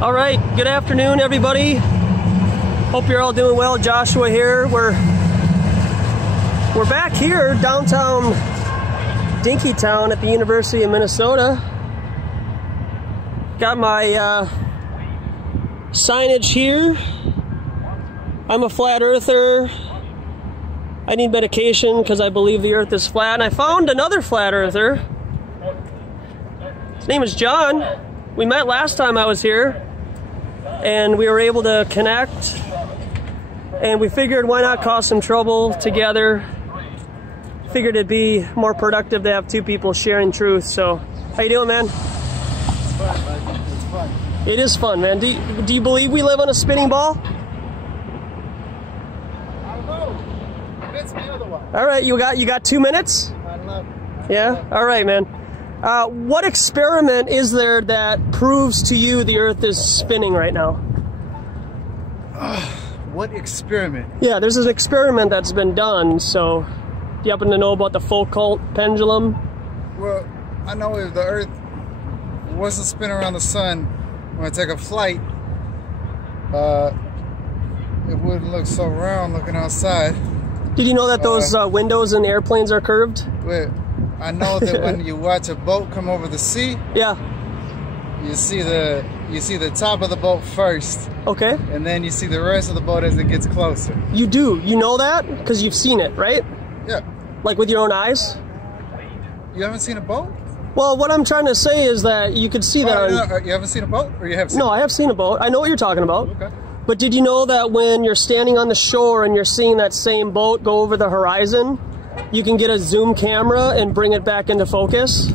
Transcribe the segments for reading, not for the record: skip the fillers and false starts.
All right, good afternoon, everybody. Hope you're all doing well. Joshua here. We're back here downtown Dinkytown at the University of Minnesota. Got my signage here. I'm a flat earther. I need medication because I believe the earth is flat. And I found another flat earther. His name is John. We met last time I was here, and we were able to connect, and we figured why not cause some trouble together. Figured it'd be more productive to have two people sharing truth. So how you doing, man? It's fun, man. It's fun. It is fun, man. Do you believe we live on a spinning ball? I don't know. Convince me otherwise. All right, you got 2 minutes? I love it. Yeah? All right, man. What experiment is there that proves to you the earth is spinning right now? What experiment? Yeah, there's an experiment that's been done, so do you happen to know about the Foucault pendulum? Well, I know if the earth wasn't spinning around the sun when I take a flight, it wouldn't look so round looking outside. Did you know that those windows in airplanes are curved? But I know that when you watch a boat come over the sea, yeah, you see the top of the boat first. Okay. And then you see the rest of the boat as it gets closer. You do. You know that because you've seen it, right? Yeah. Like with your own eyes? You haven't seen a boat? Well, what I'm trying to say is that you could see that on... You haven't seen a boat? Or you have seen No, I have seen a boat. I know what you're talking about. Okay. But did you know that when you're standing on the shore and you're seeing that same boat go over the horizon, you can get a zoom camera and bring it back into focus?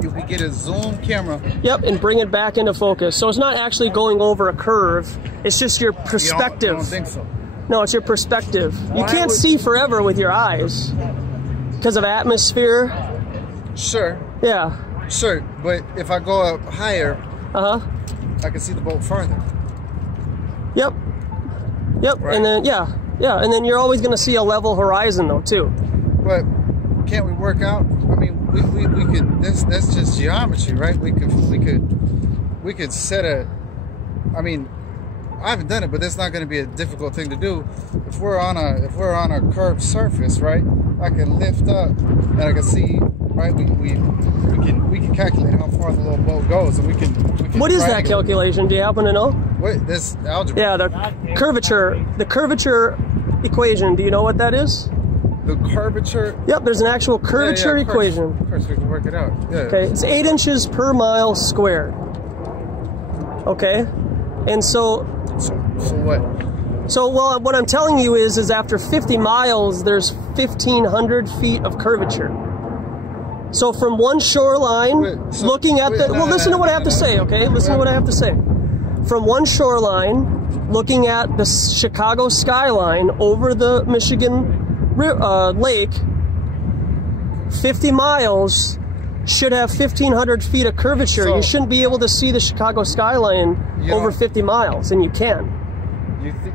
You can get a zoom camera. Yep, and bring it back into focus. So it's not actually going over a curve. It's just your perspective. You don't think so? No, it's your perspective. You can't see forever with your eyes because of atmosphere. Sure. Yeah. Sure, but if I go up higher, I can see the boat farther. Yep. Yep. Right. And then and then you're always going to see a level horizon though too. But can't we work out? I mean, we could. That's just geometry, right? We could set a. I mean, I haven't done it, but that's not going to be a difficult thing to do. If we're on a curved surface, right? I can lift up and I can see. Right, we can calculate how far the little boat goes, and we can. What is that calculation? Do you happen to know? What this algebra? Yeah, the curvature equation. Do you know what that is? The curvature. Yep, there's an actual curvature equation. Of course, we can work it out. Yeah. Okay, it's 8 inches per mile squared. Okay, and so what? So well, what I'm telling you is after 50 miles, there's 1,500 feet of curvature. So from one shoreline, looking at the... Well, listen to what I have to say, okay? Listen to what I have to say. From one shoreline, looking at the Chicago skyline over the Michigan lake, 50 miles should have 1,500 feet of curvature. So, you shouldn't be able to see the Chicago skyline over 50 miles, and you can. You think...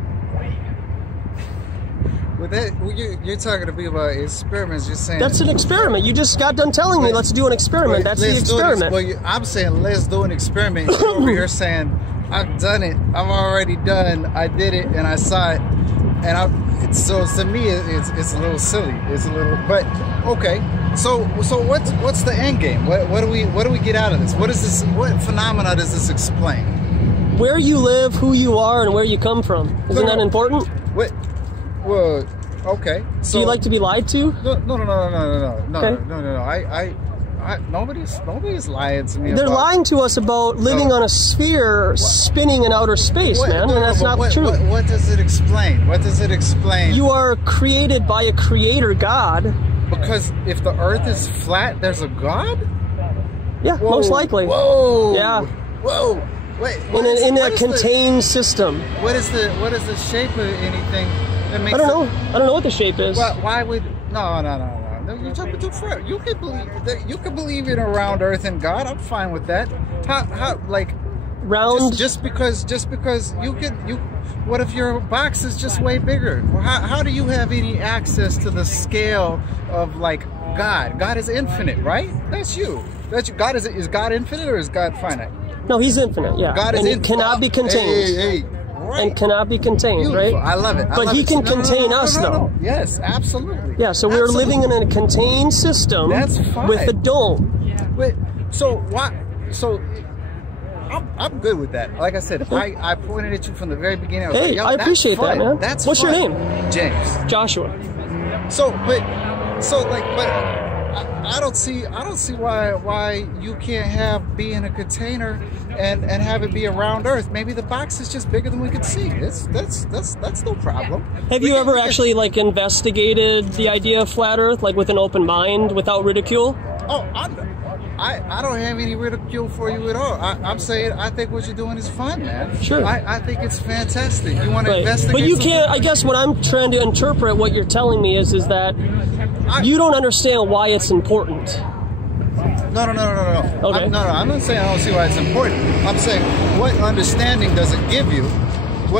You're talking to me about experiments. You're saying that's an experiment. You just got done telling me let's do an experiment. That's the experiment. I'm saying let's do an experiment. You're over here saying I've done it. I've already done. I did it and I saw it. And so to me it's a little silly. It's a little. But okay. So what's the end game? What do we get out of this? What is this? What phenomena does this explain? Where you live, who you are, and where you come from. Isn't that important? What? Well, okay. So do you like to be lied to? No. Nobody's lying to me. They're lying to us about living on a sphere spinning in outer space, man, and that's not true. What does it explain? What does it explain? You are created by a creator God. Because if the Earth is flat, there's a God? Yeah, most likely. Whoa. Yeah. Whoa. Wait. In a contained system. What is the shape of anything? I don't know. I don't know what the shape is. Why would no? You're jumping too far. You can believe in a round Earth and God. I'm fine with that. How like round? Just because you. What if your box is just way bigger? How do you have any access to the scale of like God? God is infinite, right? That's you. That's God. Is God infinite or is God finite? No, he's infinite, yeah. God is and infinite. He cannot be contained. Hey. Right. And cannot be contained, Beautiful. right? I love it. But He can contain us, though. Yes, absolutely. Yeah, so we're living in a contained system. That's fine. With a dome. Wait, so why? So I'm good with that. Like I said, I pointed at you from the very beginning. I was like, yo, I appreciate that, man. That's What's fun. your name? James. Joshua. But I don't see why you can't be in a container and have it be around Earth. Maybe the box is just bigger than we could see. That's no problem. Have you ever actually like investigated the idea of flat Earth, like with an open mind, without ridicule? Oh, I don't have any ridicule for you at all. I'm saying I think what you're doing is fun, man. Sure. I think it's fantastic. You want to investigate? But you can't. I guess what I'm trying to interpret what you're telling me is that you don't understand why it's important. No. Okay. I'm not saying I don't see why it's important. I'm saying what understanding does it give you?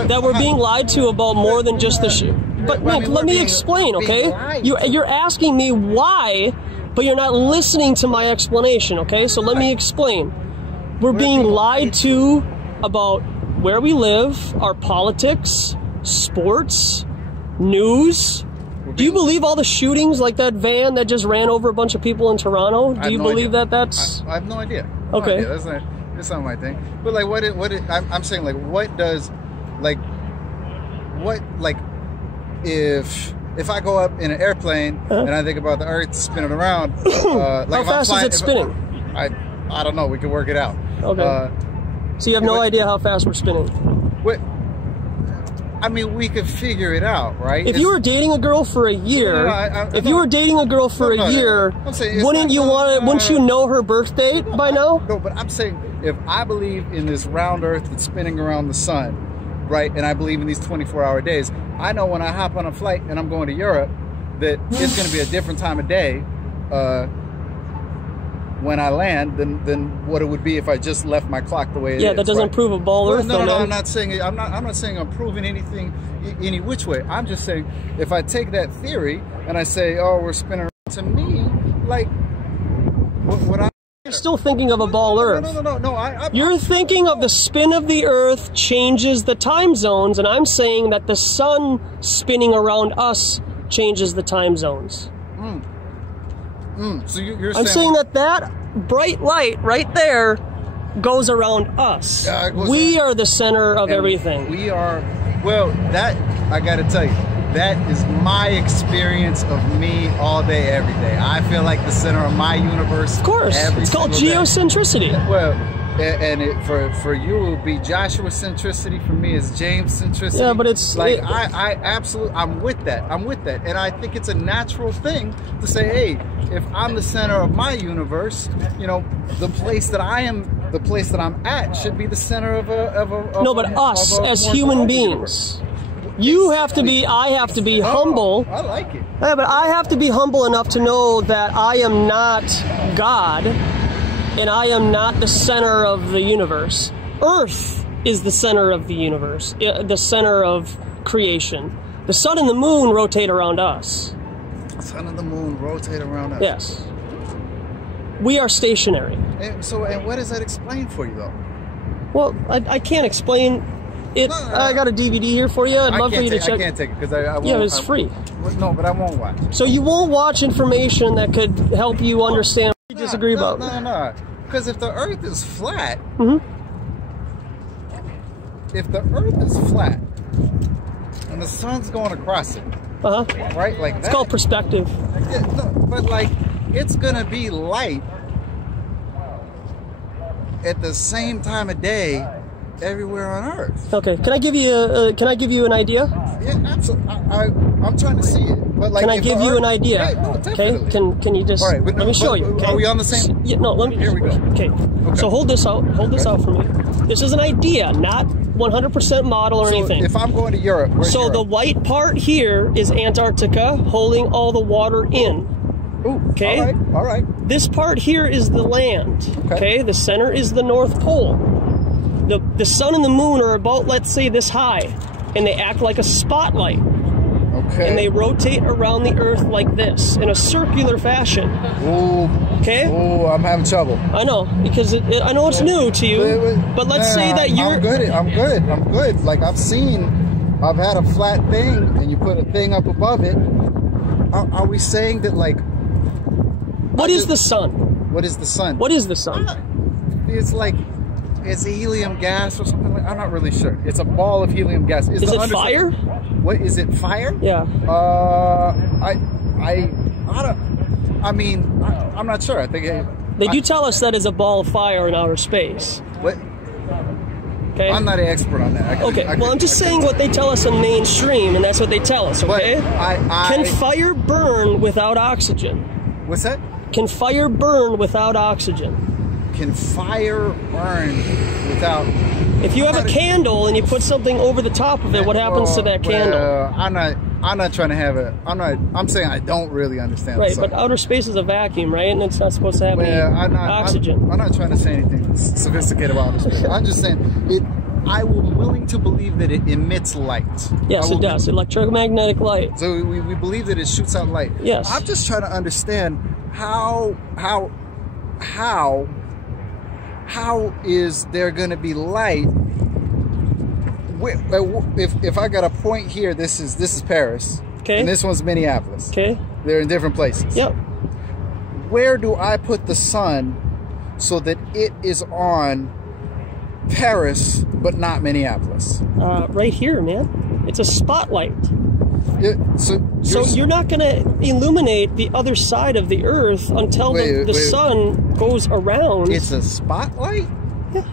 That we're being lied to about more than just the But Nick, let me explain, okay? You're asking me why, but you're not listening to my explanation, okay? So let me explain. We're being lied to about where we live, our politics, sports, news. Do you believe all the shootings, like that van that just ran over a bunch of people in Toronto? Do you believe that that's... I have no idea. Okay. That's not my thing. But like, I'm saying, like, what does, like, if I go up in an airplane and I think about the Earth spinning around, like how fast is it spinning? I don't know. We can work it out. Okay. So you have no idea how fast we're spinning? What? I mean, we could figure it out, right? If you were dating a girl for a year, wouldn't you know her birth date by now? No, but I'm saying if I believe in this round Earth that's spinning around the sun, right, and I believe in these 24-hour days, I know when I hop on a flight and I'm going to Europe that it's going to be a different time of day when I land than what it would be if I just left my clock the way it is. Yeah, that doesn't prove a ball Earth. No, I'm not saying I'm not saying I'm proving anything any which way. I'm just saying if I take that theory and I say, oh, we're spinning around, to me, like what I. You're still thinking of a ball Earth. No. You're thinking of the spin of the Earth changes the time zones, and I'm saying that the sun spinning around us changes the time zones. So you're I'm saying that bright light right there goes around us. We are the center of everything. We are, well, that, I gotta tell you, that is my experience of me all day, every day. I feel like the center of my universe. Of course, it's called geocentricity. Well, and for you it would be Joshua centricity. For me, it's James centricity. Yeah, but it's like I absolutely, I'm with that, and I think it's a natural thing to say, hey, if I'm the center of my universe, you know, the place that I'm at should be the center of a. No, but us as human beings. You have to be, I have to be humble. I like it. Yeah, but I have to be humble enough to know that I am not God, and I am not the center of the universe. Earth is the center of the universe, the center of creation. The sun and the moon rotate around us. The sun and the moon rotate around us. Yes. We are stationary. And what does that explain for you, though? Well, I can't explain it. I got a DVD here for you. I'd love for you to check. I can't take it because I won't. Yeah, it's free. No, but I won't watch. So you won't watch information that could help you understand what you disagree about. No. Because if the Earth is flat, if the Earth is flat and the sun's going across it, right, like it's called perspective. Yeah, no, but like it's gonna be light at the same time of day everywhere on Earth. Okay, can I give you an idea? Yeah, absolutely. I'm trying to see it, but like, can I give you an idea? Yeah, no, okay, can you just let me show you? Okay? Are we on the same? Yeah, no, let me. Here we go. Okay. So hold this out. Hold this out for me. This is an idea, not 100% model or anything. If I'm going to Europe, where's Europe? The white part here is Antarctica, holding all the water in. Ooh, okay. All right. This part here is the land. Okay. The center is the North Pole. The sun and the moon are about, let's say, this high, and they act like a spotlight. Okay. And they rotate around the Earth like this, in a circular fashion. Ooh. Okay? Oh, I'm having trouble. I know, because I know it's new to you, but let's say that you're... I'm good. Like, I've had a flat thing, and you put a thing up above it. Are we saying that, like... What is the sun? What is the sun? What is the sun? It's like... It's helium gas or something like... I'm not really sure. It's a ball of helium gas. Is it fire? What, is it fire? Yeah. I'm not sure. I think they do tell us that is a ball of fire in outer space. What? Okay. I'm not an expert on that. I'm just saying what they tell us in mainstream, and that's what they tell us. Okay. Can fire burn without oxygen? What's that? Can fire burn without oxygen? Can fire burn without... If you have a candle and you put something over the top of it, what happens to that candle? I'm not trying to have a... I'm saying I don't really understand. Right, but outer space is a vacuum, right? And it's not supposed to have any oxygen. I'm not trying to say anything sophisticated about outer space. I'm just saying I'm willing to believe that it emits light. Yes, it does. Electromagnetic light. So we believe that it shoots out light. Yes. I'm just trying to understand how is there going to be light? If I got a point here, this is Paris. Okay. And this one's Minneapolis. Okay. They're in different places. Yep. Where do I put the sun so that it is on Paris but not Minneapolis? Right here, man. It's a spotlight. So you're not going to illuminate the other side of the Earth until the sun goes around. It's a spotlight? Yeah.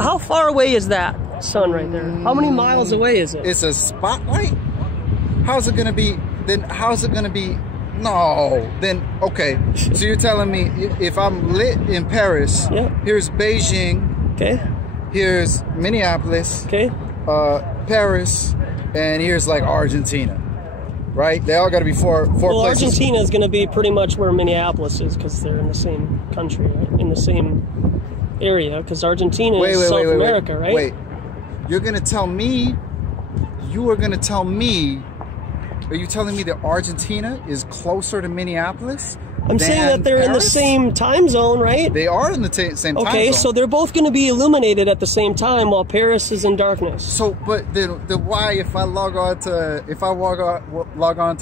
How far away is that sun right there? How many miles away is it? It's a spotlight? How's it going to be? Then how's it going to be? No. Then, okay. So you're telling me if I'm lit in Paris, here's Beijing. Okay. Here's Minneapolis. Okay. Paris. And here's like Argentina, right? They all got to be four places. Argentina is going to be pretty much where Minneapolis is because they're in the same country, right? In the same area. Because Argentina is South America, right? Wait, you're going to tell me? You are going to tell me? Are you telling me that Argentina is closer to Minneapolis? I'm saying that they're in the same time zone, right? They are in the same time zone. Okay, so they're both going to be illuminated at the same time while Paris is in darkness. So, but then why, if I log on to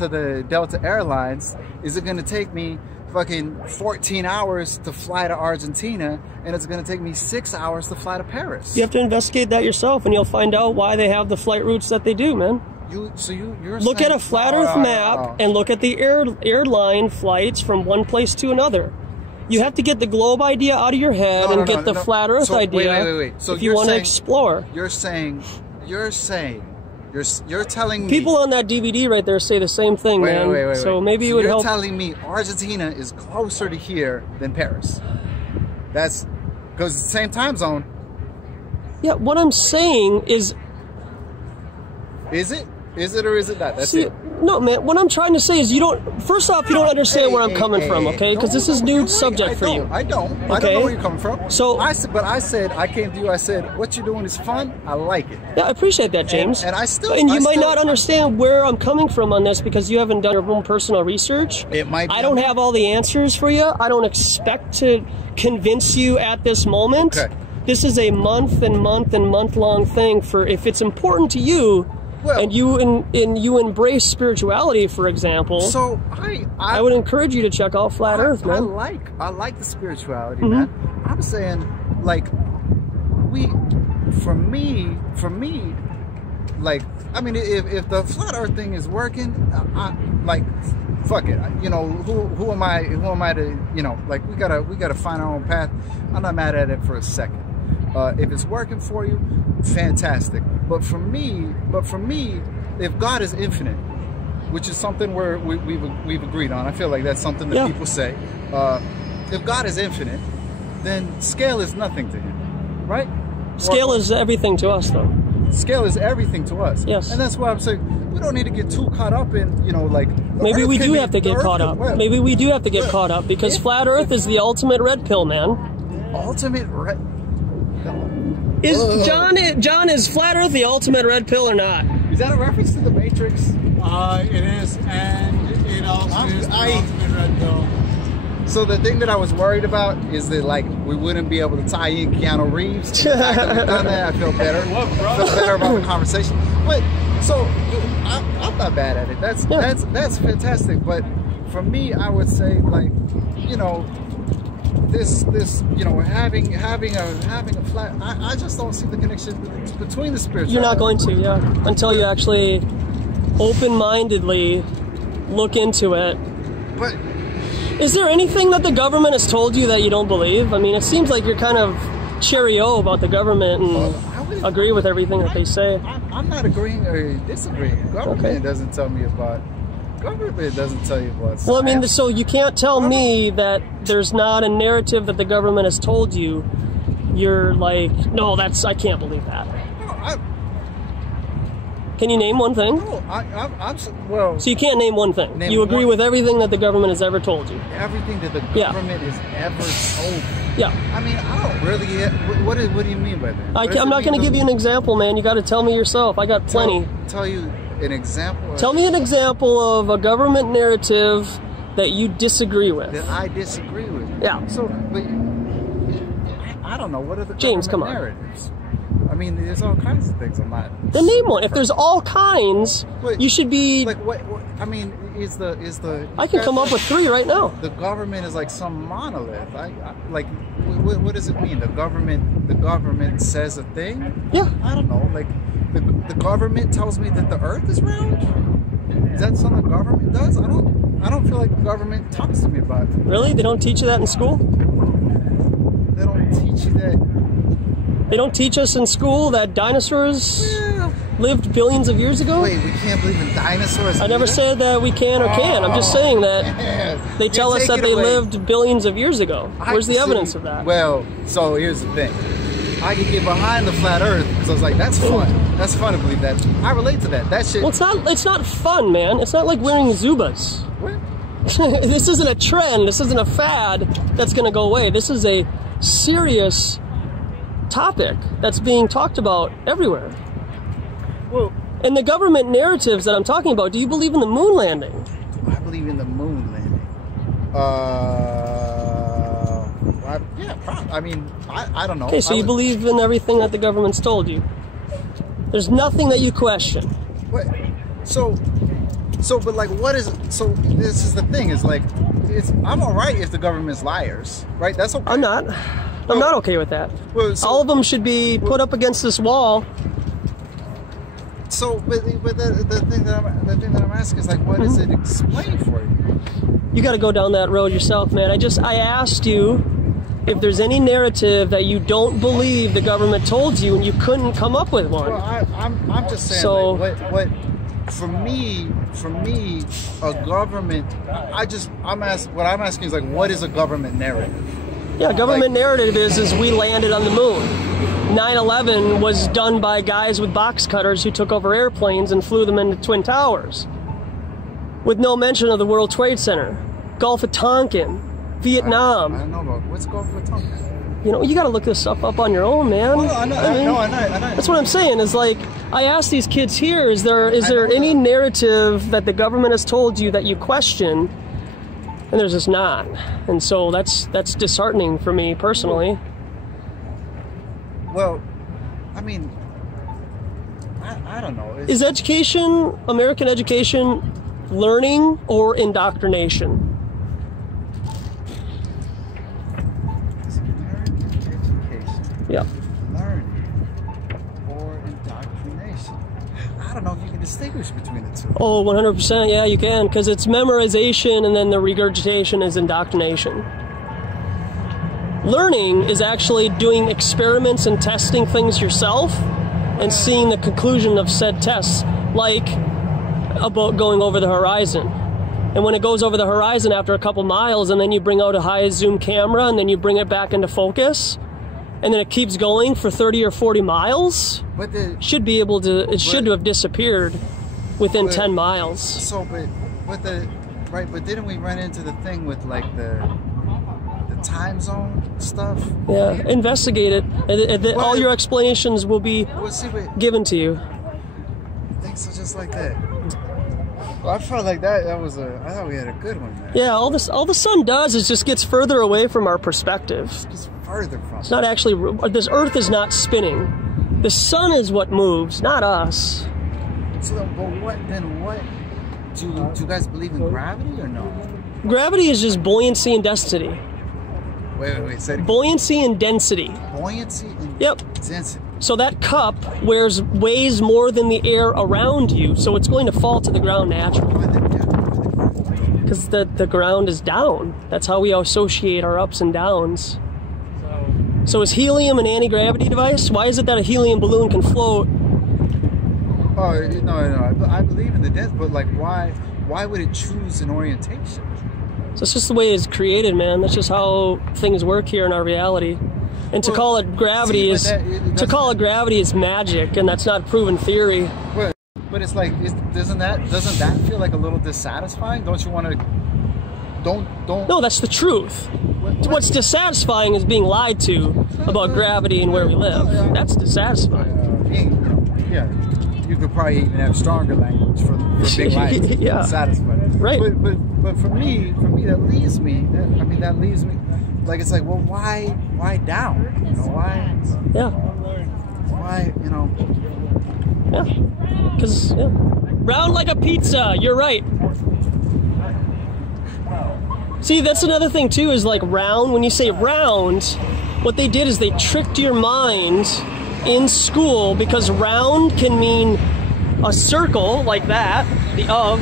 the Delta Airlines, is it going to take me fucking 14 hours to fly to Argentina, and it's going to take me 6 hours to fly to Paris? You have to investigate that yourself, and you'll find out why they have the flight routes that they do, man. You're look at a flat Earth map and look at the airline flights from one place to another. You have to get the globe idea out of your head and get the flat Earth idea. Wait. So if you want to explore. You're telling me people on that DVD right there say the same thing, man. Wait. So maybe it would help. You're telling me Argentina is closer to here than Paris. That's because it's the same time zone. Yeah, what I'm saying is. Is it? Is it or is it not? That's it. No, man. What I'm trying to say is you don't. First off, you don't understand where I'm coming from, okay? Because this is new subject for you. I don't know where you're coming from. So, I said, I came to you. I said, what you're doing is fun. I like it. Yeah, I appreciate that, James. And you might not understand where I'm coming from on this because you haven't done your own personal research. It might be. I don't have all the answers for you. I don't expect to convince you at this moment. Okay. This is a month long thing for if it's important to you. Well, and you embrace spirituality, for example. So I would encourage you to check out Flat Earth, man. I like the spirituality, man. I'm saying, like, for me, like, I mean, if the Flat Earth thing is working, like, fuck it. You know, who am I to, you know, like, we gotta find our own path. I'm not mad at it for a second. If it's working for you, fantastic. But for me, if God is infinite, which is something we've agreed on, I feel like that's something that people say. If God is infinite, then scale is nothing to him, right? Scale is everything to us, though. Scale is everything to us. Yes. And that's why I'm saying we don't need to get too caught up in, you know, like. Maybe we do have to get caught up. Maybe we do have to get caught up because Flat Earth is the ultimate red pill, man. Ultimate red. Is John, is Flat Earth the ultimate red pill or not? Is that a reference to the Matrix? It is, and it also is the ultimate red pill. So the thing that I was worried about is that like we wouldn't be able to tie in Keanu Reeves. The fact that we've done that, I feel better. I feel better about the conversation. But so I'm not bad at it. That's fantastic. But for me, I would say like, you know, this you know, having a flat. I just don't see the connection between the spiritual. You're not going to, yeah, until you actually open-mindedly look into it. But is there anything that the government has told you that you don't believe? I mean, it seems like you're kind of cherry-o about the government and agree with everything that they say. I'm not agreeing or disagreeing. Government doesn't tell me about. Government doesn't tell you about. Well, I mean, so you can't tell me that there's not a narrative that the government has told you. You're like, no, I can't believe that. No, can you name one thing? No, well. So you can't name one thing. You agree with everything that the government has ever told you. Everything that the government has ever told you. Yeah. I mean, I don't really. What do you mean by that? I'm not going to give you an example, man. You got to tell me yourself. I got plenty. Tell you an example. Tell me an example of a government narrative that you disagree with. That I disagree with. Yeah. So, but I don't know. What are the James? Come on. Narratives? I mean, there's all kinds of things I'm not. Then name one. If there's all kinds, you should be. Like what? I mean, is the? I can come up with 3 right now. The government is like some monolith. Like, what does it mean? The government says a thing. Yeah. I don't know. Like, the government tells me that the Earth is round. Is that something the government does? I don't feel like the government talks to me about it. Really? They don't teach you that in school? They don't teach you that. They don't teach us in school that dinosaurs lived billions of years ago? Wait, we can't believe in dinosaurs? I never said that we can or can't. I'm just saying that they tell us that they lived billions of years ago. Where's the evidence of that? Well, so here's the thing. I can get behind the flat Earth, so it's like, that's fun. That's fun to believe that. I relate to that. That shit. Well, it's not fun, man. It's not like wearing Zubas. What? This isn't a trend. This isn't a fad that's going to go away. This is a serious topic that's being talked about everywhere. Well, and the government narratives that I'm talking about, do you believe in the moon landing? I believe in the moon landing. Yeah, probably. I mean, I don't know. Okay, so you believe in everything that the government's told you. There's nothing that you question. What? So, but like, what is? So this is the thing. Is like, I'm all right if the government's liars, right? That's okay. I'm not. I'm not okay with that. Well, so, all of them should be put up against this wall. So, but the thing that I'm asking is like, what does it explain for you? You got to go down that road yourself, man. I asked you if there's any narrative that you don't believe the government told you, and you couldn't come up with one. Well, I'm just saying. So, like, what for me, a government. What I'm asking is like, what is a government narrative? Yeah, government narrative is we landed on the moon. 9/11 was done by guys with box cutters who took over airplanes and flew them into Twin Towers. With no mention of the World Trade Center, Gulf of Tonkin, Vietnam. I don't know about what's Gulf of Tonkin. You know, you got to look this stuff up on your own, man. Well, I know. That's what I'm saying. Is like, I asked these kids here: is there any narrative that the government has told you that you question? And there's just not. And so that's disheartening for me personally. Well, I mean, I don't know. Is education, American education, learning or indoctrination? Is American education learning or indoctrination? I don't know if you can distinguish between the two. Oh, 100%, yeah, you can, because it's memorization and then the regurgitation is indoctrination. Learning is actually doing experiments and testing things yourself and seeing the conclusion of said tests, like about going over the horizon. And when it goes over the horizon after a couple miles, and then you bring out a high zoom camera and then you bring it back into focus, and then it keeps going for 30 or 40 miles, it should have disappeared within 10 miles. So, but didn't we run into the thing with like the time zone stuff? Yeah, investigate it. All your explanations will be given to you. think so, just like that. Well, I felt like that was I thought we had a good one, man. Yeah, all the sun does is just gets further away from our perspective. Just further from. It's not actually, this Earth is not spinning. The sun is what moves, not us. So, but what do you guys believe in gravity or no? Gravity is just buoyancy and density. Wait, say it. Buoyancy and density. Buoyancy and density. So that cup weighs more than the air around you, so it's going to fall to the ground naturally. Because the ground is down. That's how we associate our ups and downs. So is helium an anti-gravity device? Why is it that a helium balloon can float? Oh, no. I believe in the density, but like, why would it choose an orientation? So it's just the way it's created, man. That's just how things work here in our reality. And to call it gravity is magic, and that's not proven theory. But it's like, doesn't that feel like a little dissatisfying? Don't you want to? Don't. No, that's the truth. What's dissatisfying is being lied to about gravity and where we live. That's dissatisfying. Yeah, you could probably even have stronger language for being lied to. Yeah. Satisfying. Right. But for me, that leaves me. Like, it's like, well, why down? You know, why? Yeah. Why, you know? Yeah. Because round like a pizza. You're right. See, that's another thing too. Is like round. When you say round, what they did is they tricked your mind in school, because round can mean a circle like that, the O,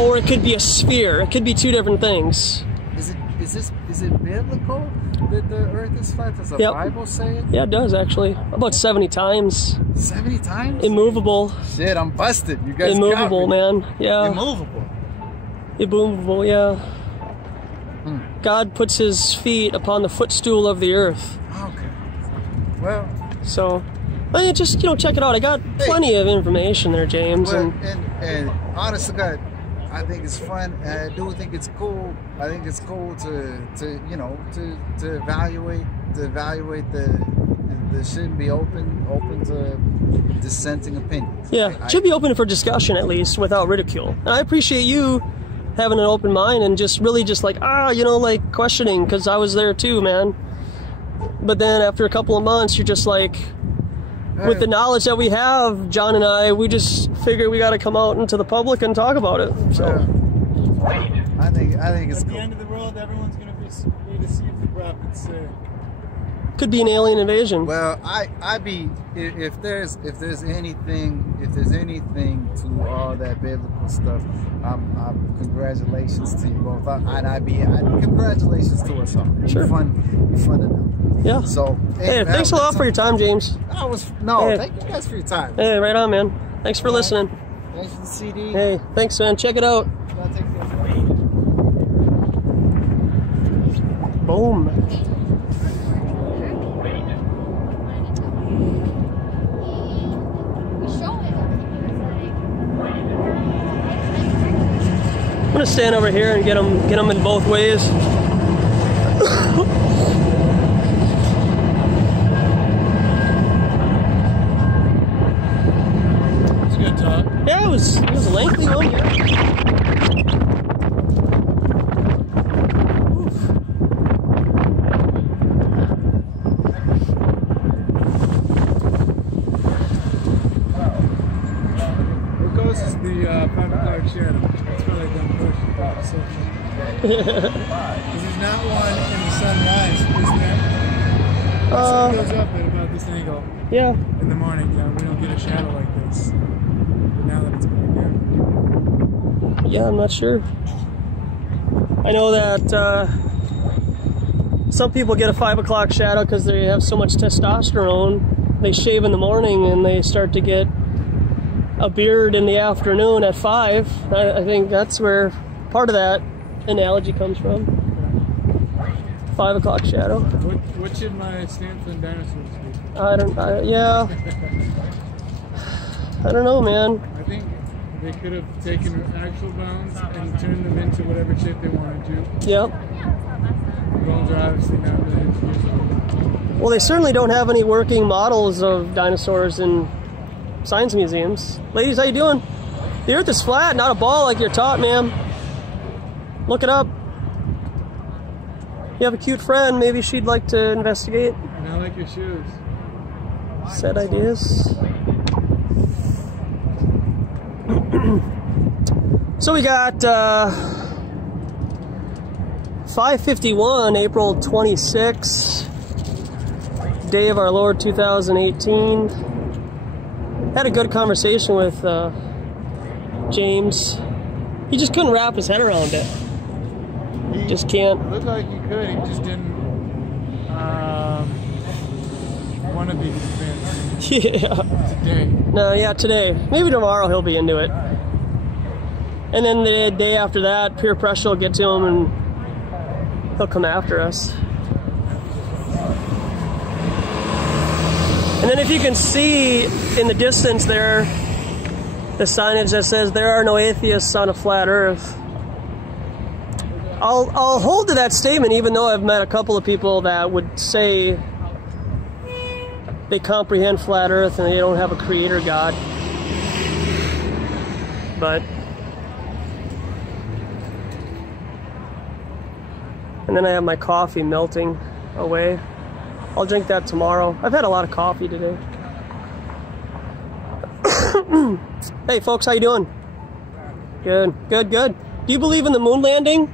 or it could be a sphere. It could be two different things. Is it biblical that the earth is flat? Does the Bible say it? Yeah, it does actually. About 70 times. 70 times? Immovable. Shit, I'm busted. You guys immovable, man. Yeah. Immovable. Immovable, yeah. God puts his feet upon the footstool of the earth. Okay. Well. So, just, check it out. I got plenty of information there, James. Well, and honest to God, I think it's fun, and I do think it's cool. I think it's cool to evaluate the shouldn't be open to dissenting opinions. Yeah, should be open for discussion at least, without ridicule. And I appreciate you having an open mind and just really like questioning, because I was there too, man. But then after a couple of months, you're just like, with the knowledge that we have, John and I, we just figure we got to come out into the public and talk about it. So I think it's at cool. the end of the world, everyone's going to be deceived. The prophets say. Could be an alien invasion. Well, if there's anything to all that biblical stuff, congratulations to you both. Congratulations to us all. Sure. Fun to know. Yeah. So hey, thanks a lot for your time, James. Thank you guys for your time. Hey, right on, man. Thanks for listening. Thanks for the CD. Hey, thanks, man. Check it out. Boom. I'm gonna stand over here and get them in both ways. It's good talk. Yeah, it was a lengthy one. Yeah. Because there's not one in the sunrise, is there? The sun goes up at about this angle. Yeah. In the morning, we don't get a shadow like this. But now that it's pretty good. Yeah, I'm not sure. I know that some people get a 5 o'clock shadow because they have so much testosterone. They shave in the morning and they start to get a beard in the afternoon at 5. I think that's where part of that analogy comes from. 5 o'clock shadow. What should my stance on dinosaurs be? I don't know, man. I think they could have taken actual bones and turned them into whatever shape they wanted to. Yep. Bones are obviously not really introduced. Well, they certainly don't have any working models of dinosaurs in science museums. Ladies, how you doing? The Earth is flat, not a ball like you're taught, ma'am. Look it up. You have a cute friend, maybe she'd like to investigate. And I like your shoes. Set ideas. So we got 5:51, April 26th, day of our Lord 2018. Had a good conversation with James. He just couldn't wrap his head around it. He just can't. It looked like he could, he just didn't want to be convinced. Yeah. Today. No, yeah, today. Maybe tomorrow he'll be into it. And then the day after that, peer pressure will get to him and he'll come after us. And then if you can see in the distance there, the signage that says, "There are no atheists on a flat earth." I'll hold to that statement, even though I've met a couple of people that would say they comprehend flat earth and they don't have a creator God. But and then I have my coffee melting away. I'll drink that tomorrow. I've had a lot of coffee today. Hey folks, how you doing? Good, good, good. Do you believe in the moon landing?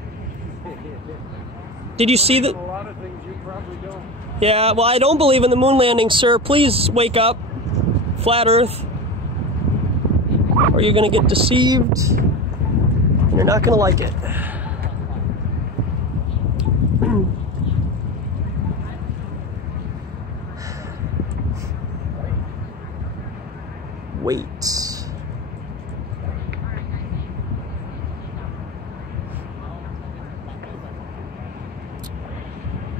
Did you see the... A lot of things you probably don't. Yeah, well, I don't believe in the moon landing, sir. Please wake up. Flat Earth. Or you're gonna get deceived. And you're not gonna like it. Wait.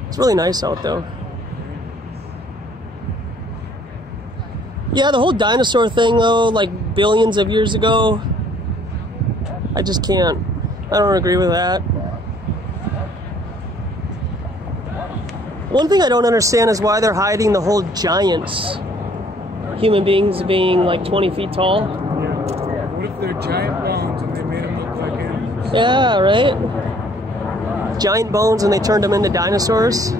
It's really nice out though. Yeah, the whole dinosaur thing though, like billions of years ago, I just can't. I don't agree with that. One thing I don't understand is why they're hiding the whole giants. Human beings being like 20 feet tall. Yeah. What if they're giant bones and they made them look like animals? Yeah, right? Giant bones and they turned them into dinosaurs.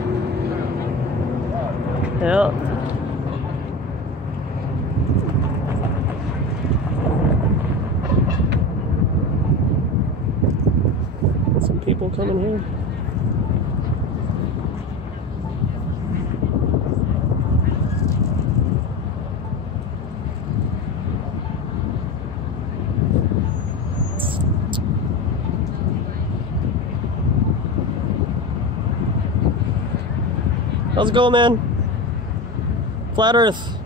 Yeah. Some people coming here. How's it going, man? Flat Earth.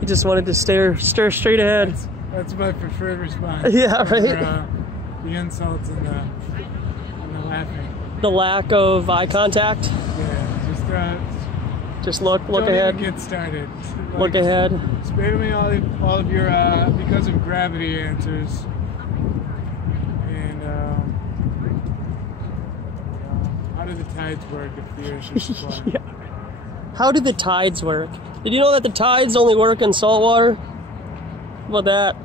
He just wanted to stare straight ahead. That's my preferred response. Yeah, right. For, the insults and the laughing. The lack of eye contact. Yeah, just look don't ahead. Even get started. Like, look ahead. Spare me all of your because of gravity answers. And how do the tides work if the Earth is flat? Yeah. How do the tides work? Did you know that the tides only work in salt water? How about that?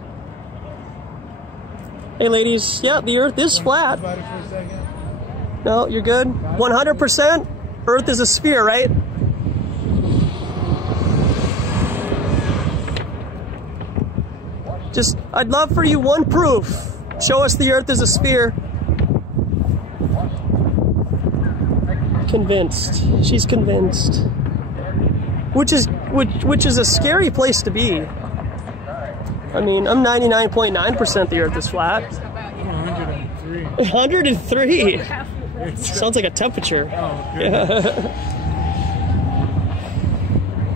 Hey ladies, yeah, the Earth is flat. About it for a second? No, you're good? 100%? Earth is a sphere, right? Just, I'd love for you one proof. Show us the Earth is a sphere. Convinced. She's convinced. Which is a scary place to be. I mean, I'm 99.9% the Earth is flat. 103. 103? Sounds like a temperature. Oh, good. Yeah.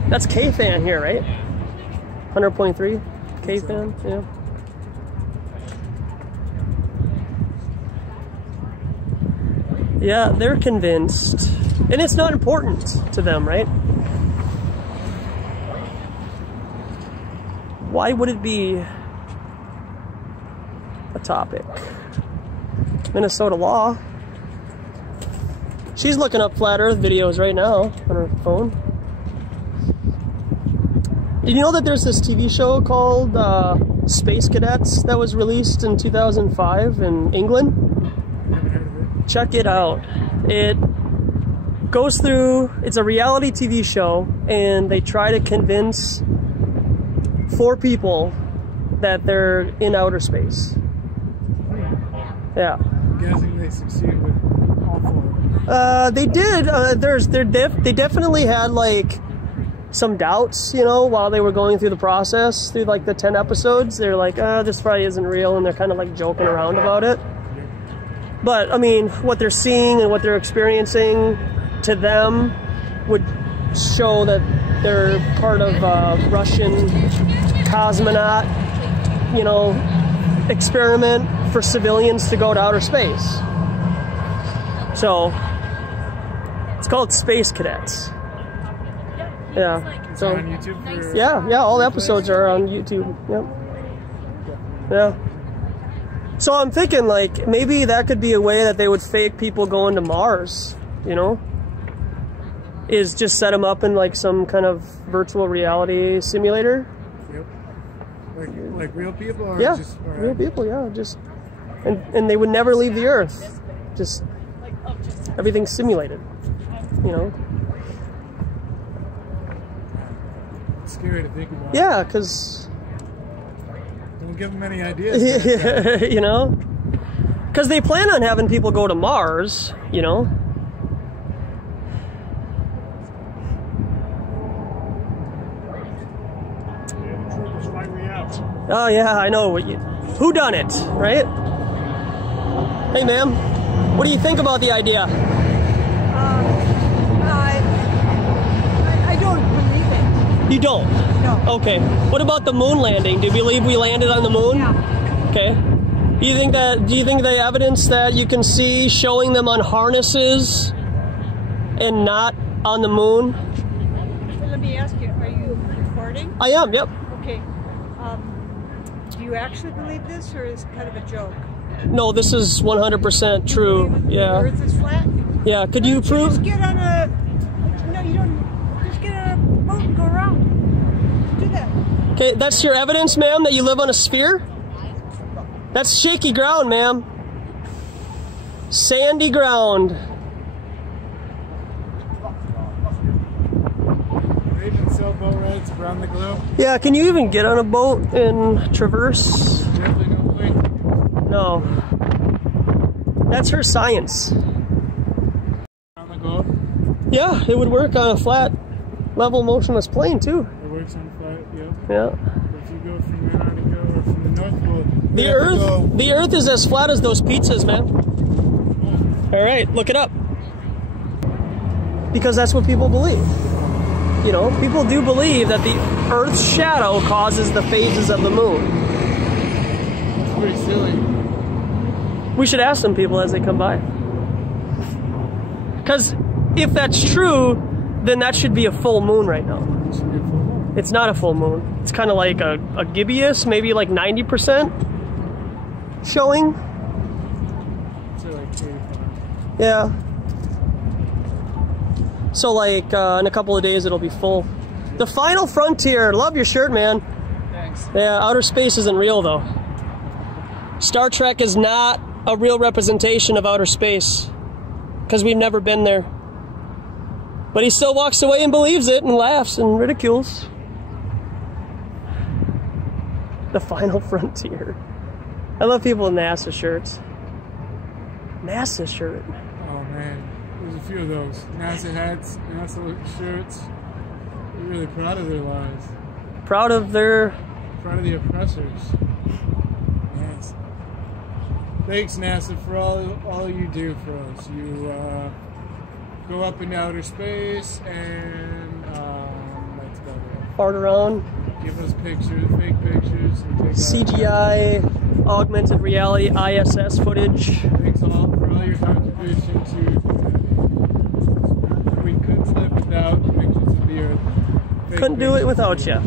That's K-fan here, right? 100.3 K-fan, yeah. Yeah, they're convinced. And it's not important to them, right? Why would it be a topic? Minnesota law. She's looking up flat earth videos right now on her phone. Did you know that there's this TV show called Space Cadets that was released in 2005 in England? Never heard of it. Check it out. It goes through, it's a reality TV show, and they try to convince 4 people that they're in outer space. Yeah. I'm guessing they succeed with all 4. They did. They definitely had like some doubts, you know, while they were going through the process, through like the 10 episodes. They're like, this probably isn't real, and they're kind of like joking around about it. But I mean, what they're seeing and what they're experiencing to them would show that they're part of a Russian cosmonaut, you know, experiment for civilians to go to outer space. So it's called Space Cadets. Yeah. It's So on YouTube for yeah, all the episodes are on YouTube. Yep. Yeah. So I'm thinking like maybe that could be a way that they would fake people going to Mars, you know? Is just set them up in like some kind of virtual reality simulator. Yep. Like real people or Yeah, just real people, yeah, just and they would never leave the Earth. Just everything's simulated, you know? It's scary to think about. Yeah, because Don't give them any ideas. you know? Because they plan on having people go to Mars, you know? Oh yeah, I know. Who done it, right? Hey ma'am, what do you think about the idea? I don't believe it. You don't? No. Okay. What about the moon landing? Do you believe we landed on the moon? Yeah. Okay. Do you think the evidence that you can see showing them on harnesses and not on the moon? Well, let me ask you, are you recording? I am, yep. Okay. Do you actually believe this, or is it kind of a joke? No, this is 100% true. The Yeah. Earth is flat? Yeah, could you prove? Just get on a... No, you don't... Just get on a boat and go around. Do that. Okay, that's your evidence, ma'am, that you live on a sphere? That's shaky ground, ma'am. Sandy ground. They even sell boat rides around the globe. Yeah, can you even get on a boat and traverse? Definitely no plane. No. That's her science. Around the globe. Yeah, it would work on a flat, level, motionless plane, too. It works on flight, yeah. Yeah. But if you go from Antarctica or from the North Pole, The Earth is as flat as those pizzas, man. All right, look it up. Because that's what people believe. You know, people do believe that the Earth's shadow causes the phases of the moon. It's pretty silly. We should ask some people as they come by. Because if that's true, then that should be a full moon right now. It should be a full moon. It's not a full moon. It's kind of like a gibbous, maybe like 90% showing. So like 35. Yeah. So like in a couple of days it'll be full. The Final Frontier. Love your shirt, man. Thanks. Yeah, outer space isn't real though. Star Trek is not a real representation of outer space because we've never been there. But he still walks away and believes it and laughs and ridicules. The Final Frontier. I love people in NASA shirts. NASA shirt. Oh man, there's a few of those. NASA hats, NASA shirts. They're really proud of their lives. Proud of their... Proud of the oppressors. Yes. Thanks NASA for all you do for us. You go up in outer space and that's about it. Fart around. Give us pictures, fake pictures, and take CGI, augmented reality, ISS footage. Thanks all for all your contribution to humanity. We couldn't live without pictures of the Earth. Fake Couldn't do it pictures. without you.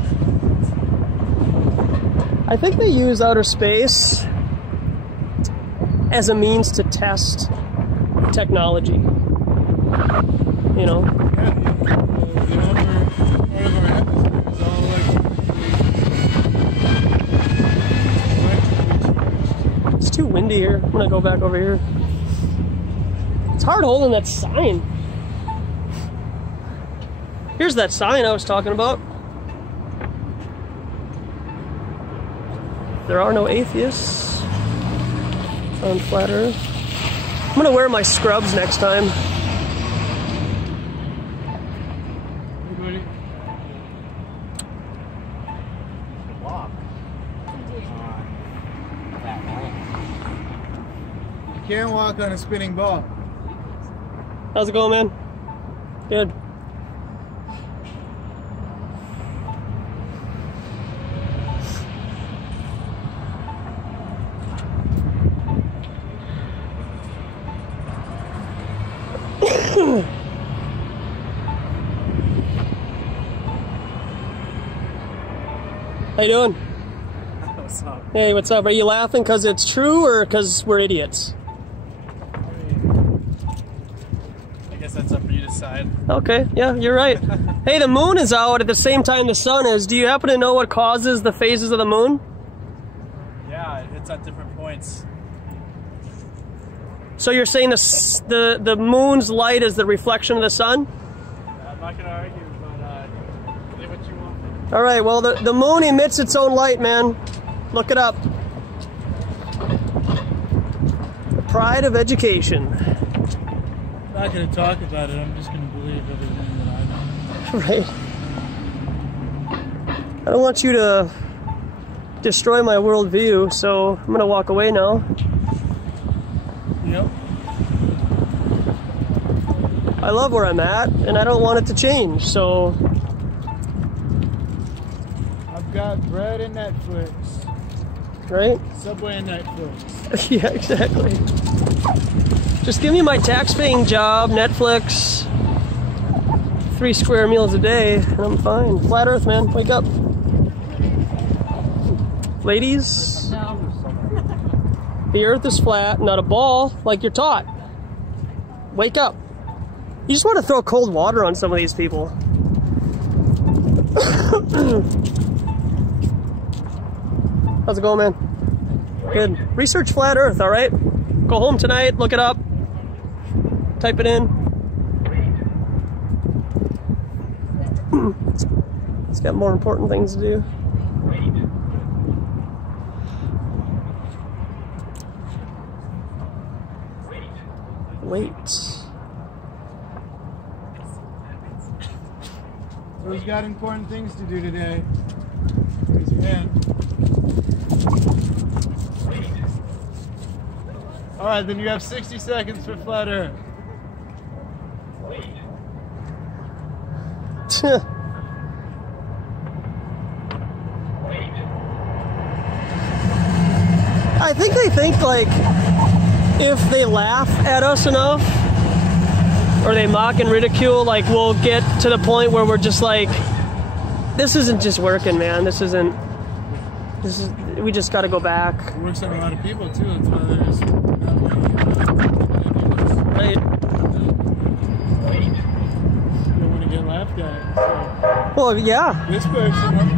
I think they use outer space as a means to test technology. You know? Yeah, the upper part of our atmosphere is all like windy here. I'm gonna go back over here. It's hard holding that sign. Here's that sign I was talking about. There are no atheists on Flat Earth. I'm gonna wear my scrubs next time. Anybody? You can't walk on a spinning ball. How's it going, man? Good. How you doing? What's up? Hey, what's up? Are you laughing because it's true or because we're idiots? I guess that's up for you to decide. Okay, yeah, you're right. Hey, the moon is out at the same time the sun is. Do you happen to know what causes the phases of the moon? Yeah, it's at different points. So you're saying the moon's light is the reflection of the sun? I'm not gonna argue, but say what you want. All right, well, the moon emits its own light, man. Look it up. The pride of education. I'm not going to talk about it. I'm just going to believe everything that I know. Right. I don't want you to destroy my worldview, so I'm going to walk away now. Yep. I love where I'm at, and I don't want it to change, so... I've got bread and Netflix. Right? Subway and Netflix. Yeah, exactly. Just give me my tax-paying job, Netflix, 3 square meals a day, and I'm fine. Flat Earth, man. Wake up. Ladies, No. the Earth is flat, not a ball, like you're taught. Wake up. You just want to throw cold water on some of these people. How's it going, man? Good. Research Flat Earth, all right? Go home tonight, look it up, type it in. It's got more important things to do. Wait. Who's got important things to do today? Raise your hand. Alright, then you have 60 seconds for Flat Earth. I think they think, like, if they laugh at us enough, or they mock and ridicule, like, we'll get to the point where we're just like, this isn't just working, man. This is, we just gotta go back. It works on a lot of people, too. That's why there's not Right. you don't want to get laughed at. So Well, yeah. this person,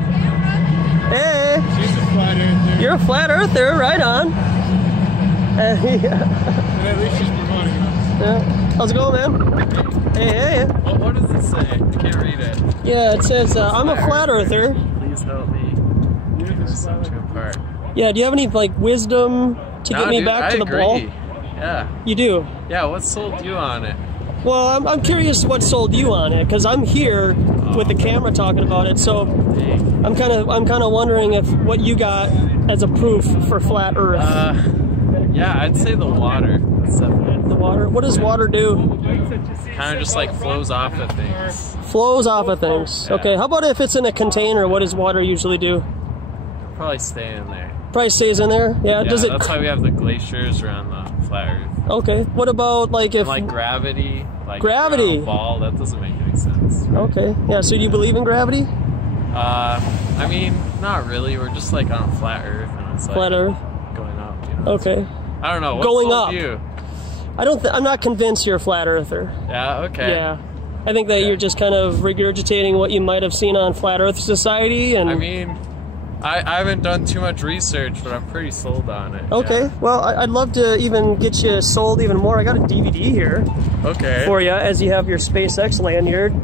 Hey, she's a Flat Earther. you're a flat earther, right on. Yeah. And at least she's promoting us. Yeah. How's it going, man? Hey. What does it say? I can't read it. Yeah, it says, I'm a flat earther. Please help me. Give this up to apart. Yeah, do you have any, like, wisdom to get me back to the ball? Yeah. You do? Yeah, what sold you on it? Well, I'm curious what sold you on it, because I'm here with the camera talking about it, so Dang. I'm kind of wondering if what you got as a proof for flat Earth. Yeah, I'd say the water. That's definitely The water. What does water do? kind of just like flows off of things. Flows off of things. Yeah. Okay. How about if it's in a container? What does water usually do? Probably stay in there. Probably stays in there. Yeah. Yeah, Does it? that's why we have the glaciers around the flat Earth. Okay. What about like if? And like gravity. Like Gravity. around a ball, that doesn't make any sense. Right? Okay. Yeah. So do you believe in gravity? I mean, not really. We're just like on a flat Earth, and it's like Flat Earth. going up. You know? Okay. I don't know. What Going sold up. you? I'm not convinced you're a flat earther. Yeah. Okay. Yeah. I think that Yeah. you're just kind of regurgitating what you might have seen on Flat Earth Society, and I mean, I haven't done too much research, but I'm pretty sold on it. Okay, yeah. well, I'd love to even get you sold even more. I got a DVD here. Okay. For you, as you have your SpaceX lanyard.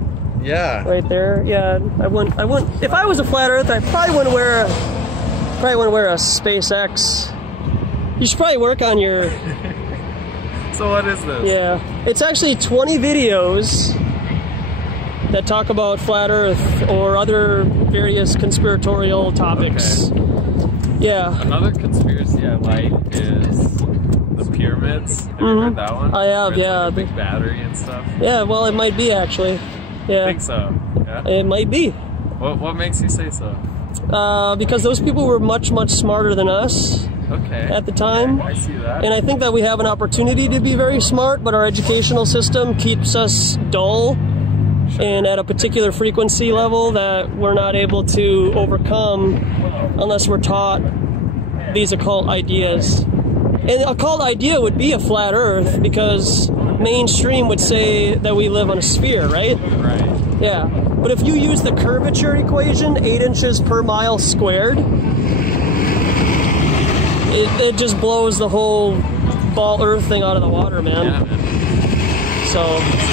Yeah. Right there. Yeah, I wouldn't. If I was a flat Earth, I probably wouldn't wear a SpaceX. You should probably work on your. So what is this? Yeah, it's actually 20 videos that talk about flat Earth or other various conspiratorial topics. Okay. Yeah. Another conspiracy I like is the pyramids. Have you heard that one? I have, yeah. Like a big battery and stuff. Yeah, well, it might be actually. Yeah. I think so. Yeah. It might be. What makes you say so? Because those people were much, much smarter than us. Okay. At the time. Okay, I see that. And I think that we have an opportunity to be very smart, but our educational system keeps us dull and at a particular frequency level that we're not able to overcome unless we're taught these occult ideas. And an occult idea would be a flat Earth because mainstream would say that we live on a sphere, right? Right. Yeah. But if you use the curvature equation, 8 inches per mile squared, it just blows the whole ball Earth thing out of the water, man. Yeah, man. So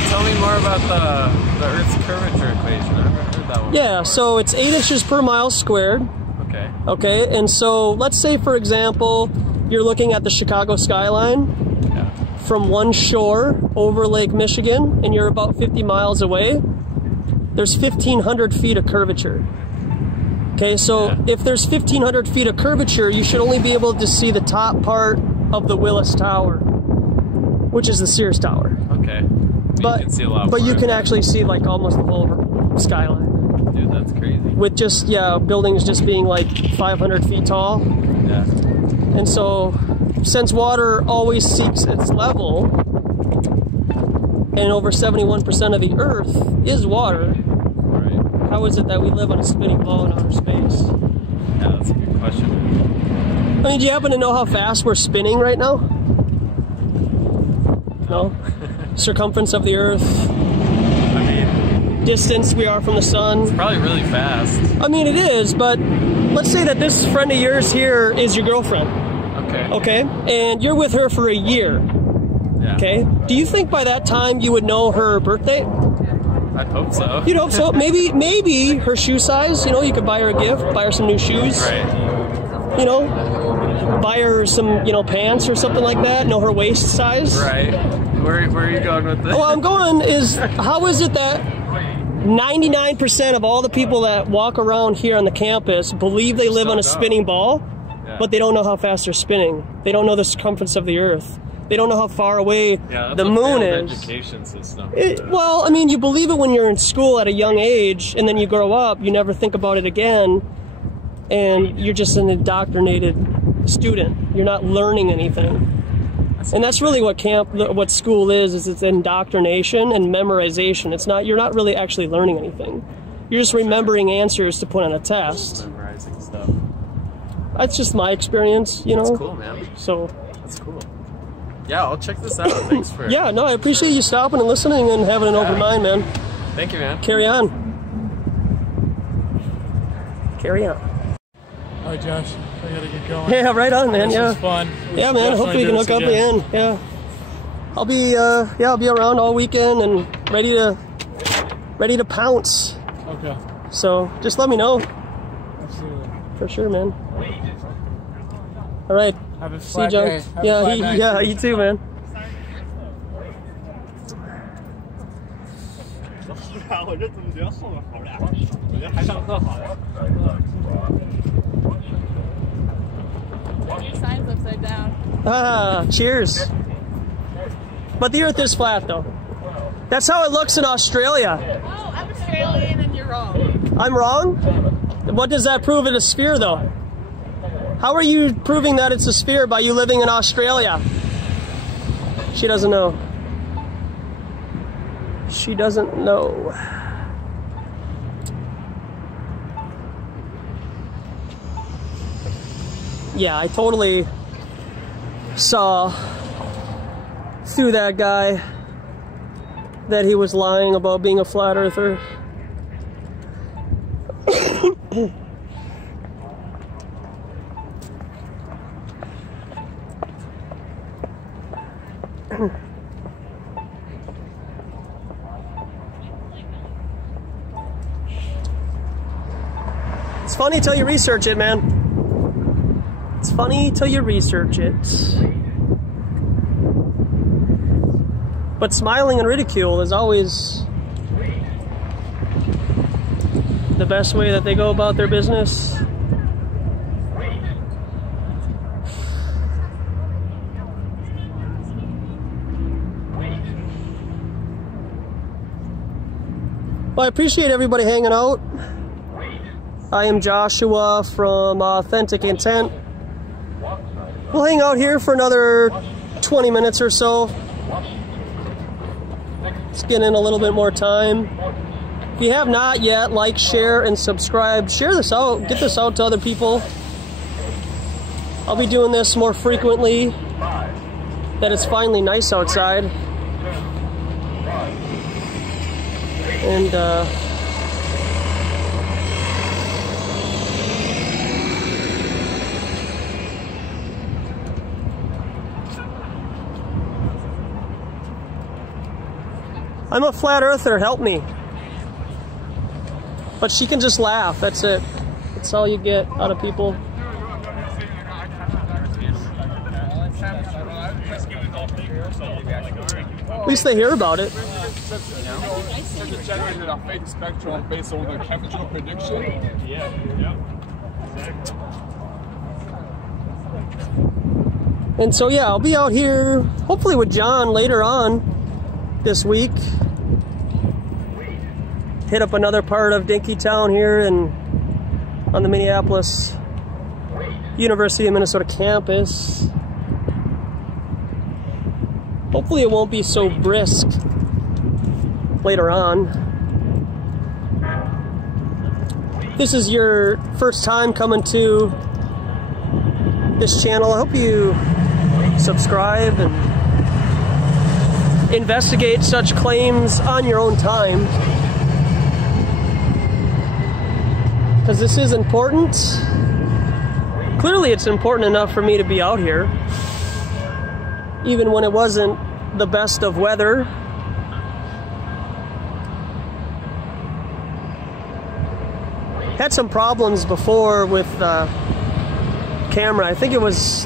tell me more about the Earth's curvature equation. I haven't heard that one. Yeah, so it's 8 inches per mile squared. Okay. Okay, and so let's say, for example, you're looking at the Chicago skyline from one shore over Lake Michigan, and you're about 50 miles away. There's 1,500 feet of curvature. Okay, so if there's 1,500 feet of curvature, you should only be able to see the top part of the Willis Tower, which is the Sears Tower. Okay. But you can see a lot but more you can actually see like almost the whole skyline. Dude, that's crazy. With just, buildings just being like 500 feet tall. Yeah. And so, since water always seeks its level, and over 71% of the Earth is water, right. How is it that we live on a spinning ball in outer space? Yeah, that's a good question. I mean, do you happen to know how fast we're spinning right now? No? Circumference of the Earth, I mean, distance we are from the sun. It's probably really fast. I mean, it is, but let's say that this friend of yours here is your girlfriend. Okay. Okay? And you're with her for a year. Yeah. Okay? Do you think by that time you would know her birthday? I'd hope so. You'd hope so. Maybe her shoe size. You could buy her a gift, buy her some new shoes. Right. Buy her some, pants or something like that. Know her waist size. Right. Where are you going with this? Well, I'm going is, how is it that 99% of all the people that walk around here on the campus believe they live on a spinning ball, but they don't know how fast they're spinning. They don't know the circumference of the Earth. They don't know how far away the moon is. Education system. Well, I mean, you believe it when you're in school at a young age, and then you grow up, you never think about it again, and you're just an indoctrinated student. You're not learning anything. And that's really what school is it's indoctrination and memorization. You're not really actually learning anything. You're just remembering answers to put on a test. Memorizing stuff. That's just my experience, That's cool, man. So. That's cool. Yeah, I'll check this out. Thanks for... Yeah, no, I appreciate you stopping and listening and having an open mind, man. Thank you, man. Carry on. Carry on. All right, Josh, I gotta get going. Yeah, right on, man. This was fun. Yeah, man. Hopefully we can hook up again. Yeah. I'll be around all weekend and ready to pounce. Okay. So just let me know. Absolutely. For sure, man. All right. Have a See you, flat John. day. Have a flat night. Yeah, you too, man. Signs upside down. Ah, cheers. But the Earth is flat, though. That's how it looks in Australia. Oh, I'm Australian and you're wrong. I'm wrong? What does that prove in a sphere, though? How are you proving that it's a sphere by you living in Australia? She doesn't know. She doesn't know. Yeah, I totally saw through that guy that he was lying about being a flat earther. It's funny till you research it, man. It's funny till you research it. But smiling and ridicule is always the best way that they go about their business. Well, I appreciate everybody hanging out. I am Joshua from Authentic Intent. We'll hang out here for another 20 minutes or so. Let's get in a little bit more time. If you have not yet, like, share, and subscribe. Share this out. Get this out to other people. I'll be doing this more frequently. That it's finally nice outside. And I'm a flat earther, help me. But she can just laugh, that's it. That's all you get out of people. At least they hear about it. Generated a fake spectrum based on the temperature prediction. And so yeah, I'll be out here hopefully with John later on this week. Hit up another part of Dinkytown here and on the Minneapolis University of Minnesota campus. Hopefully it won't be so brisk later on. If this is your first time coming to this channel, I hope you subscribe and investigate such claims on your own time, because this is important. Clearly it's important enough for me to be out here, even when it wasn't the best of weather. Had some problems before with camera. I think it was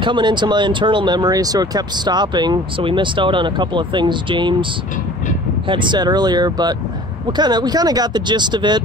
coming into my internal memory, so it kept stopping, so we missed out on a couple of things James had said earlier, but we kind of got the gist of it.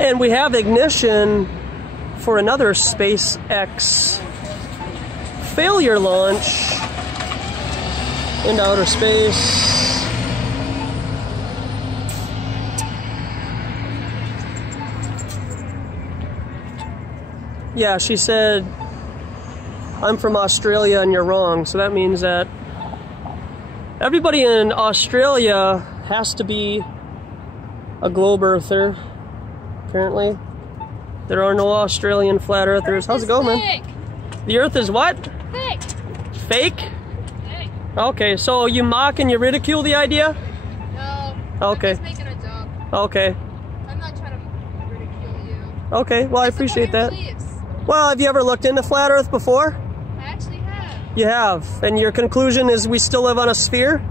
And we have ignition for another SpaceX failure launch into outer space. Yeah, she said, I'm from Australia and you're wrong. So that means that everybody in Australia has to be a globe earther. Apparently, there are no Australian flat earthers. How's it going, man? The Earth is what? Fake. Fake? Fake. Okay, so you mock and you ridicule the idea? No. Okay. I'm just making a joke. Okay. I'm not trying to ridicule you. Okay, well, I appreciate that. Beliefs. Well, have you ever looked into flat Earth before? I actually have. You have, and your conclusion is we still live on a sphere?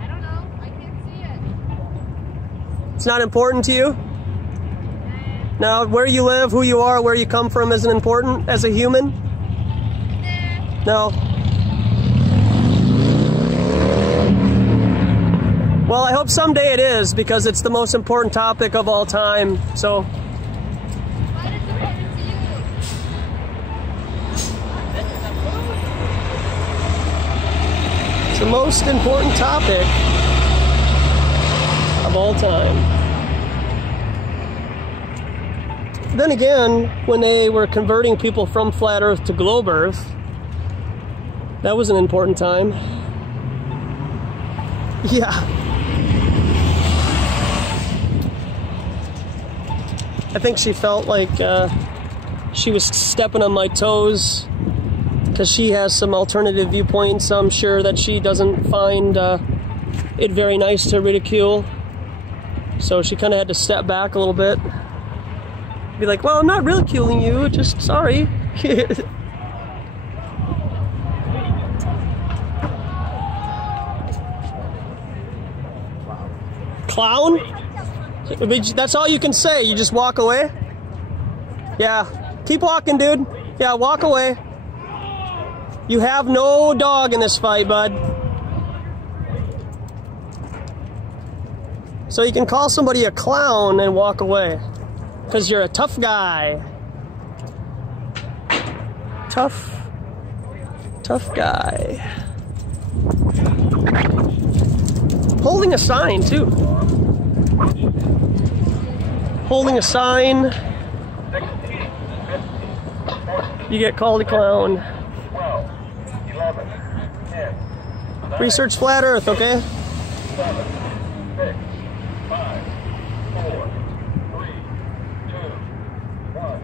I don't know. I can't see it. It's not important to you? Now, where you live, who you are, where you come from isn't important as a human? No. Well, I hope someday it is, because it's the most important topic of all time, so. Why does it matter to you? It's the most important topic of all time. Then again, when they were converting people from flat Earth to globe Earth, That was an important time. Yeah. I think she felt like she was stepping on my toes because she has some alternative viewpoints, I'm sure, that she doesn't find it very nice to ridicule. So she kind of had to step back a little bit. Be like, well, I'm not ridiculing you, just sorry. Clown? That's all you can say. You just walk away? Yeah. Keep walking, dude. Yeah, walk away. You have no dog in this fight, bud. So you can call somebody a clown and walk away. Because you're a tough guy. Tough guy. Holding a sign, too. Holding a sign. You get called a clown. Research flat Earth, okay? 7, 6, 5, 4, 3, 2, 1.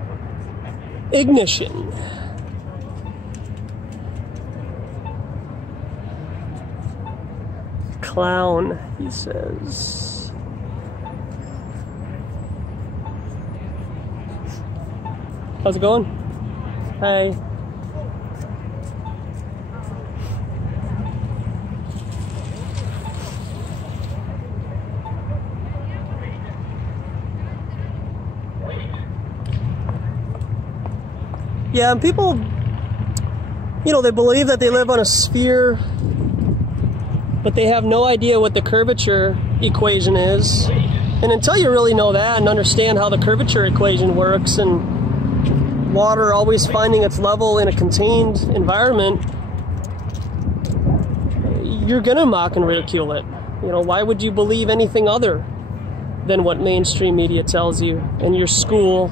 Ignition. Clown, he says. How's it going? Hey. Yeah, and people, you know, they believe that they live on a sphere, but they have no idea what the curvature equation is. And until you really know that and understand how the curvature equation works, and water always finding its level in a contained environment, you're gonna mock and ridicule it. You know, why would you believe anything other than what mainstream media tells you and your school?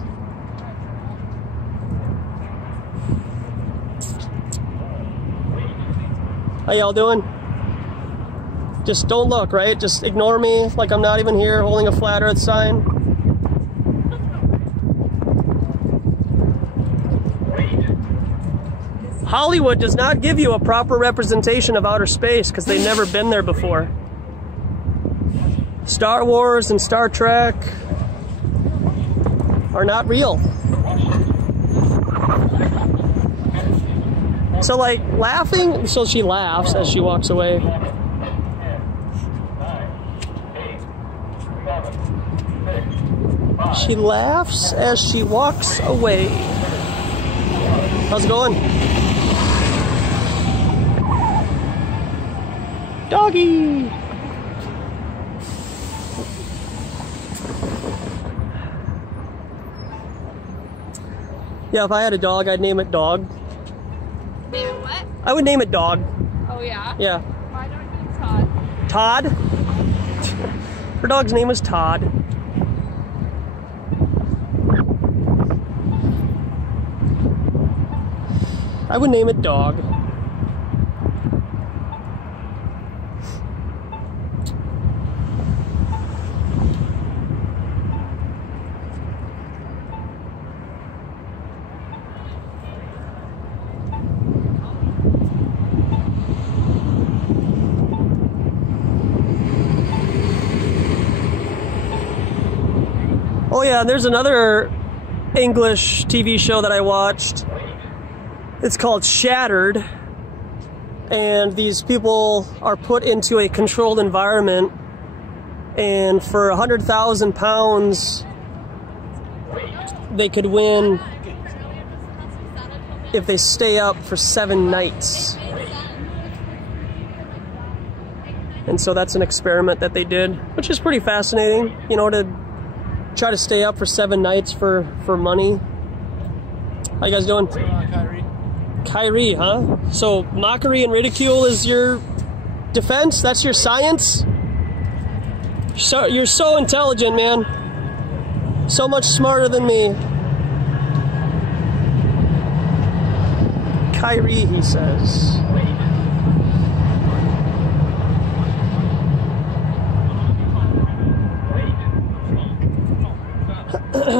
How y'all doing? Just don't look, right? Just ignore me like I'm not even here holding a flat Earth sign. Hollywood does not give you a proper representation of outer space because they've never been there before. Star Wars and Star Trek are not real. So like laughing, so she laughs as she walks away. She laughs as she walks away. How's it going? Doggy! Yeah, if I had a dog, I'd name it Dog. Name it what? I would name it Dog. Oh yeah? Yeah. Why don't you Todd? Todd? Her dog's name is Todd. I would name it Dog. Oh yeah, there's another English TV show that I watched. It's called Shattered, and these people are put into a controlled environment, and for £100,000 they could win if they stay up for 7 nights. And so that's an experiment that they did, which is pretty fascinating, you know, to try to stay up for 7 nights for money. How you guys doing? Kyrie, huh? So mockery and ridicule is your defense? That's your science? So you're so intelligent, man. So much smarter than me. Kyrie, he says. How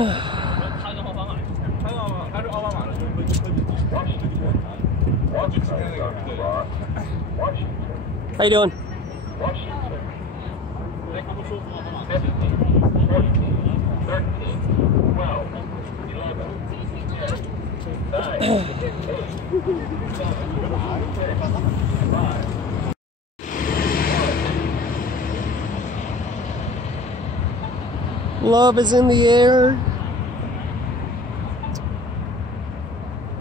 you doing? Washington. 16, 14, 13, 12, 11, 10, 9, 8, 7, 6, 5. Love is in the air.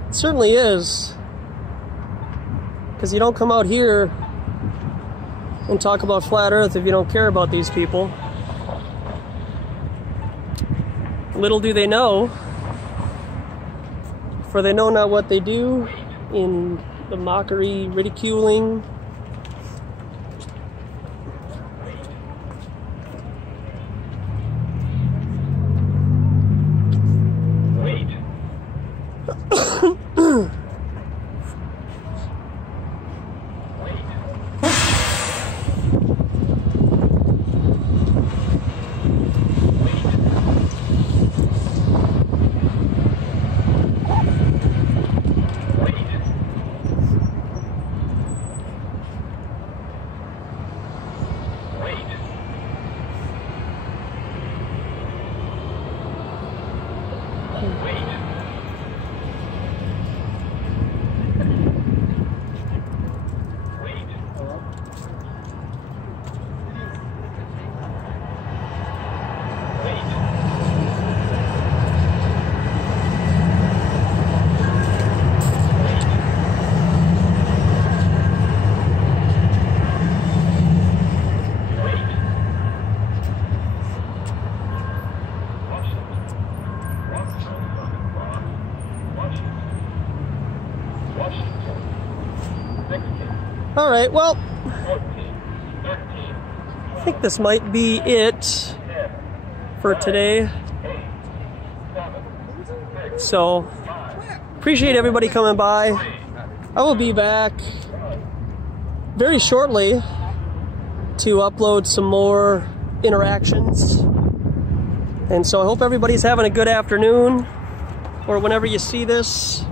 It certainly is. Because you don't come out here and talk about flat Earth if you don't care about these people. Little do they know, for they know not what they do in the mockery, ridiculing, Alright, well, I think this might be it for today. So, appreciate everybody coming by. I will be back very shortly to upload some more interactions. And so I hope everybody's having a good afternoon, or whenever you see this.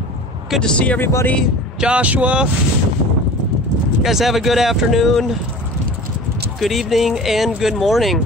Good to see everybody. Joshua, you guys have a good afternoon, good evening, and good morning.